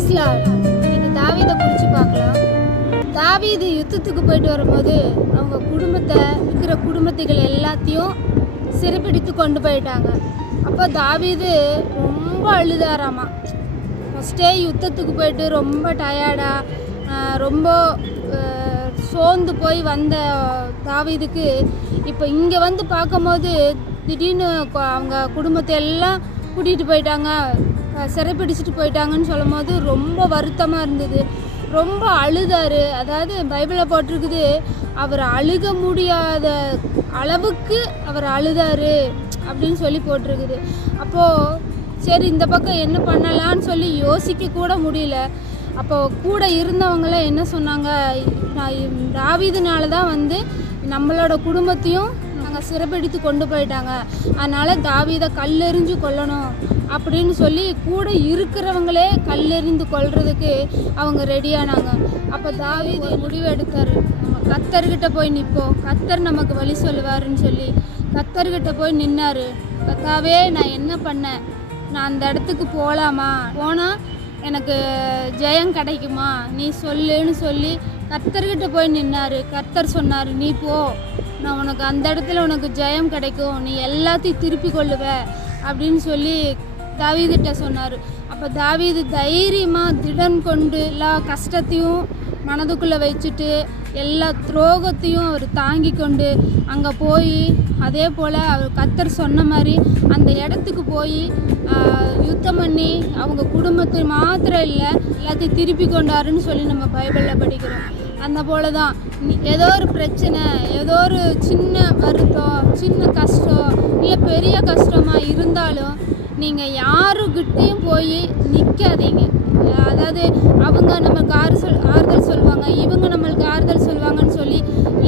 Price Lord. இன்னைக்கு தாவீதை குறித்து பார்க்கலாம். தாவீது யுத்தத்துக்கு போயிட்டு வரும்போது அவங்க இருக்கிற குடும்பத்துகள் எல்லாத்தையும் சிறைப்பிடித்து கொண்டு போயிட்டாங்க. அப்போ தாவீது ரொம்ப அழுதாராமா. ஃபஸ்ட்டே யுத்தத்துக்கு போயிட்டு ரொம்ப டயர்டாக ரொம்ப சோர்ந்து போய் வந்த தாவீதுக்கு இப்போ இங்கே வந்து பார்க்கும்போது திடீர்னு அவங்க குடும்பத்தை எல்லாம் கூட்டிகிட்டு போயிட்டாங்க, சிறைப்பிடிச்சிட்டு போயிட்டாங்கன்னு சொல்லும் போது ரொம்ப வருத்தமாக இருந்தது. ரொம்ப அழுதாரு. அதாவது பைபிளில் போட்டிருக்குது, அவர் அழுக முடியாத அளவுக்கு அவர் அழுதாரு அப்படின்னு சொல்லி போட்டிருக்குது. அப்போது சரி இந்த பக்கம் என்ன பண்ணலான்னு சொல்லி யோசிக்க கூட முடியல. அப்போ கூட இருந்தவங்களாம் என்ன சொன்னாங்க, தாவீதுனால தான் வந்து நம்மளோட குடும்பத்தையும் நாங்கள் சிறைப்பிடித்து கொண்டு போயிட்டாங்க, அதனால் தாவீதை கல்லெறிஞ்சு கொல்லணும் அப்படின்னு சொல்லி கூட இருக்கிறவங்களே கல்லெறிந்து கொல்றதுக்கு அவங்க ரெடியானாங்க. அப்போ தாவீது முடிவு எடுத்தார், நம்ம கர்த்தர்கிட்ட போய் நிற்போம், கர்த்தர் நமக்கு வழி சொல்லுவாருன்னு சொல்லி கர்த்தர்கிட்ட போய் நின்னார். கர்த்தாவே, நான் என்ன பண்ணேன், நான் அந்த இடத்துக்கு போகலாமா, போனால் எனக்கு ஜெயம் கிடைக்குமா, நீ சொல்லுன்னு சொல்லி கர்த்தர்கிட்ட போய் நின்னார். கர்த்தர் சொன்னார், நீ போ, நான் உனக்கு அந்த இடத்துல உனக்கு ஜெயம் கிடைக்கும், நீ எல்லாத்தையும் திருப்பி கொள்ளுவ அப்படின்னு சொல்லி தாவீதுகிட்ட சொன்னார். அப்போ தாவீது தைரியமாக திடன் கொண்டு எல்லா கஷ்டத்தையும் மனதுக்குள்ளே வச்சுட்டு எல்லா துரோகத்தையும் அவர் தாங்கி கொண்டு அங்கே போய் அதே போல் அவர் கர்த்தர் சொன்ன மாதிரி அந்த இடத்துக்கு போய் யுத்தம் பண்ணி அவங்க குடும்பத்தை மாத்திரம் இல்லை எல்லாத்தையும் திருப்பி கொண்டாருன்னு சொல்லி நம்ம பைபிளில் படிக்கிறோம். அந்த போல தான் ஏதோ ஒரு பிரச்சனை, ஏதோ ஒரு சின்ன வருத்தம், சின்ன கஷ்டம், இல்லை பெரிய கஷ்டமாக இருந்தாலும் நீங்கள் யாருக்கிட்டேயும் போய் நிற்காதீங்க. அதாவது அவங்க நம்மளுக்கு ஆறுதல் சொல்லுவாங்க, இவங்க நம்மளுக்கு ஆறுதல் சொல்லுவாங்கன்னு சொல்லி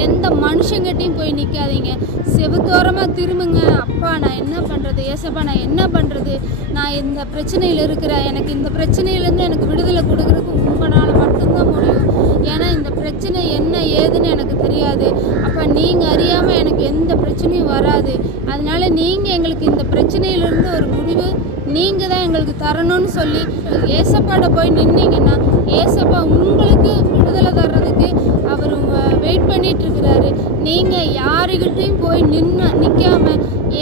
எந்த மனுஷங்கிட்டையும் போய் நிற்காதீங்க. செவுத்தோரமாக திரும்புங்க. அப்பா, நான் என்ன பண்ணுறது, ஏசப்பா நான் என்ன பண்ணுறது, நான் இந்த பிரச்சனையில் இருக்கிறேன், எனக்கு இந்த பிரச்சனையிலேருந்து எனக்கு விடுதலை கொடுக்குறதுக்கு உங்களால் மட்டும்தான் முடியும். ஏன்னா இந்த பிரச்சனை என்ன ஏதுன்னு எனக்கு தெரியாது. அப்போ நீங்கள் அறியாமல் எனக்கு எந்த பிரச்சனையும் வராது. அதனால நீங்கள் எங்களுக்கு இந்த பிரச்சனையிலேருந்து ஒரு முடிவு நீங்கள் தான் எங்களுக்கு தரணும்னு சொல்லி ஏசப்பாட்ட போய் நின்னீங்கன்னா ஏசப்பா உங்களுக்கு விடுதலை தர்றதுக்கு அவர் வெயிட் பண்ணிட்டு இருக்கிறாரு. நீங்கள் யாருக்கிட்டையும் போய் நிற்காம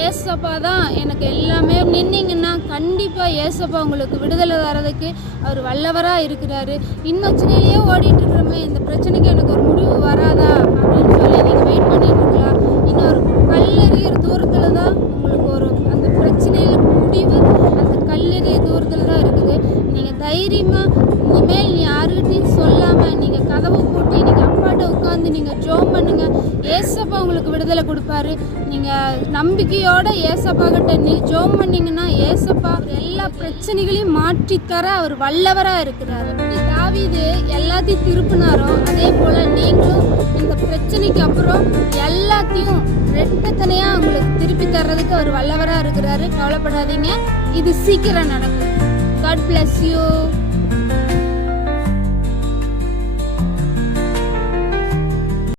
ஏசப்பா தான் எனக்கு எல்லாமே நின்னீங்கன்னா கண்டிப்பாக ஏசப்பா உங்களுக்கு விடுதலை தரதுக்கு அவர் வல்லவராக இருக்கிறாரு. பிரச்சனையிலேயே ஓடிட்டு இருக்கிறோமே, இந்த பிரச்சனைக்கு எனக்கு ஒரு முடிவு வராதா அப்படின்னு சொல்லி நீங்கள் வெயிட் பண்ணிட்டு இருக்கலாம். இன்னொரு கல்லெறிகிற தூரத்தில் தான் உங்களுக்கு அந்த பிரச்சனையில் முடிவு அந்த கல்லெறிய தூரத்தில் தான் இருக்குது. நீங்கள் தைரியமாக இனிமேல் யாருக்கிட்டையும் சொல்லாமல் நீங்கள் கதவை பூட்டி நீங்கள் அப்பாட்ட உட்காந்து நீங்கள் ஜோம் பண்ணுங்க. ஏசப்பா உங்களுக்கு விடுதலை கொடுப்பாரு. நீங்கள் நம்பிக்கையோட ஏசப்பா கிட்ட நீ ஜோம் பண்ணிங்கன்னா ஏசப்பா எல்லா பிரச்சனைகளையும் மாற்றித்தர அவர் வல்லவராக இருக்கிறாரு. தாவீது எல்லாத்தையும் திருப்பினாரோ அதே போல் நீங்களும் இந்த பிரச்சனைக்கு அப்புறம் எல்லாத்தையும் ரெட்டத்தனையாக உங்களுக்கு திருப்பி தர்றதுக்கு அவர் வல்லவராக இருக்கிறாரு. கவலைப்படாதீங்க, இது சீக்கிரம் நடக்கும். God bless you.